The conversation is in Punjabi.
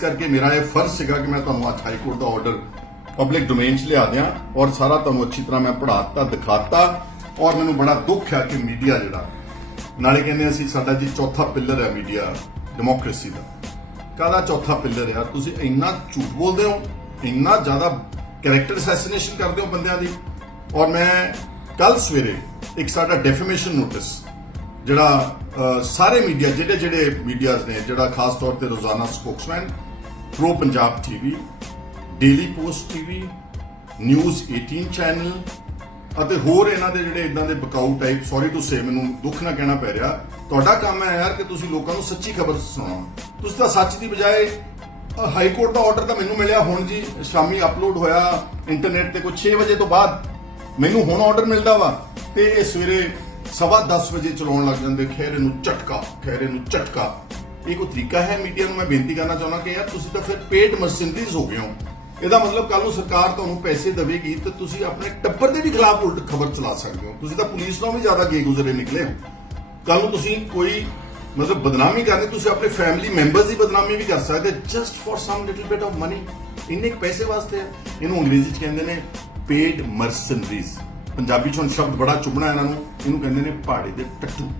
ਕਰਕੇ ਮੇਰਾ ਇਹ ਫਰਜ਼ ਸੀਗਾ ਕਿ ਮੈਂ ਤੁਹਾਨੂੰ ਅੱਜ ਹਾਈ ਕੋਰਟ ਦਾ ਆਰਡਰ ਪਬਲਿਕ ਡੋਮੇਨ 'ਚ ਲਿਆ ਦਿਆਂ ਔਰ ਸਾਰਾ ਤੁਹਾਨੂੰ ਅੱਛੀ ਤਰ੍ਹਾਂ ਮੈਂ ਪੜ੍ਹਾਤਾ ਦਿਖਾਤਾ ਔਰ ਮੈਨੂੰ ਬੜਾ ਦੁੱਖ ਆ ਕਿ ਮੀਡੀਆ ਜਿਹੜਾ, ਨਾਲੇ ਕਹਿੰਦੇ ਅਸੀਂ ਸਾਡਾ ਜੀ ਚੌਥਾ ਪਿੱਲਰ ਹੈ ਮੀਡੀਆ ਡੈਮੋਕ੍ਰੇਸੀ ਦਾ। ਕਾਹਦਾ ਚੌਥਾ ਪਿੱਲਰ ਹੈ ਤੁਸੀਂ ਇੰਨਾ ਝੂਠ ਬੋਲਦੇ ਹੋ, ਇੰਨਾ ਜ਼ਿਆਦਾ ਕੈਰੈਕਟਰ ਅਸੈਸੀਨੇਸ਼ਨ ਕਰਦੇ ਹੋ ਬੰਦਿਆਂ ਦੀ। ਔਰ ਮੈਂ ਕੱਲ ਸਵੇਰੇ ਇੱਕ ਸਾਡਾ ਡੈਫੇਮੇਸ਼ਨ ਨੋਟਿਸ ਜਿਹੜਾ ਸਾਰੇ ਮੀਡੀਆ ਜਿਹੜੇ ਜਿਹੜੇ ਮੀਡੀਆਜ਼ ਨੇ, ਜਿਹੜਾ ਖਾਸ ਤੌਰ ਤੇ Rozana spokesman pro Punjab TV daily post TV news 18 channel ਅਤੇ ਹੋਰ ਇਹਨਾਂ ਦੇ ਜਿਹੜੇ ਇਦਾਂ ਦੇ ਬਕਾਊ ਟਾਈਪ ਸੌਰੀ ਟੂ ਸੇ ਮੈਨੂੰ ਦੁੱਖ ਨਾ ਕਹਿਣਾ ਪੈ ਰਿਹਾ। ਤੁਹਾਡਾ ਕੰਮ ਹੈ ਯਾਰ ਕਿ ਤੁਸੀਂ ਲੋਕਾਂ ਨੂੰ ਸੱਚੀ ਖਬਰ ਸੁਣਾਓ। ਤੁਸੀਂ ਤਾਂ ਸੱਚ ਦੀ ਬਜਾਏ ਹਾਈ ਕੋਰਟ ਦਾ ਆਰਡਰ ਤਾਂ ਮੈਨੂੰ ਮਿਲਿਆ ਹੁਣ ਜੀ, ਸ਼ਾਮੀ ਅਪਲੋਡ ਹੋਇਆ ਇੰਟਰਨੈਟ ਤੇ ਕੋਈ 6 ਵਜੇ ਤੋਂ ਬਾਅਦ। ਮੈਨੂੰ ਹੁਣ ਆਰਡਰ ਮਿਲਦਾ ਵਾ ਤੇ ਇਹ ਸਵੇਰੇ ਸਵਾ 10 ਵਜੇ ਚਲਾਉਣ ਲੱਗ ਜਾਂਦੇ ਖੈਰੇ ਨੂੰ ਝਟਕਾ ਖੈਰੇ ਨੂੰ ਝਟਕਾ। ਇਹ ਕੋਈ ਤਰੀਕਾ ਹੈ ਮੀਡੀਆ ਨੂੰ ਮੈਂ ਬੇਨਤੀ ਕਰਨਾ ਚਾਹੁੰਦਾ ਕਿ ਯਾਰ ਤੁਸੀਂ ਤਾਂ ਫਿਰ ਪੇਡ ਮਰਸਨਰੀਜ਼ ਹੋ ਗਏ ਹੋ। ਇਹਦਾ ਮਤਲਬ ਕੱਲ ਨੂੰ ਸਰਕਾਰ ਤੁਹਾਨੂੰ ਪੈਸੇ ਦੇਵੇਗੀ ਤੇ ਤੁਸੀਂ ਆਪਣੇ ਟੱਬਰ ਦੇ ਵੀ ਖਿਲਾਫ ਉਲਟ ਖਬਰ ਚਲਾ ਸਕਦੇ ਹੋ। ਤੁਸੀਂ ਤਾਂ ਪੁਲਿਸ ਨਾਲੋਂ ਵੀ ਜ਼ਿਆਦਾ ਗੇ ਨਿਕਲੇ ਹੋ। ਕੱਲ ਨੂੰ ਤੁਸੀਂ ਕੋਈ ਮਤਲਬ ਬਦਨਾਮੀ ਕਰਨੀ, ਤੁਸੀਂ ਆਪਣੇ ਫੈਮਿਲੀ ਮੈਂਬਰਸ ਦੀ ਬਦਨਾਮੀ ਵੀ ਕਰ ਸਕਦੇ just for some little bit of money ਇੰਨੇ ਪੈਸੇ ਵਾਸਤੇ ਇਹਨੂੰ ਅੰਗਰੇਜ਼ੀ ਚ ਕਹਿੰਦੇ ਨੇ ਪੇਡ ਮਰਸਨਰੀਜ਼ ਪੰਜਾਬੀ ਚ ਹੁਣ ਸ਼ਬਦ ਬੜਾ ਚੁਭਣਾ ਇਹਨਾਂ ਨੂੰ। ਇਹਨੂੰ ਕਹਿੰਦੇ ਨੇ ਪਹਾੜੇ ਦੇ ਟੱਟੂ।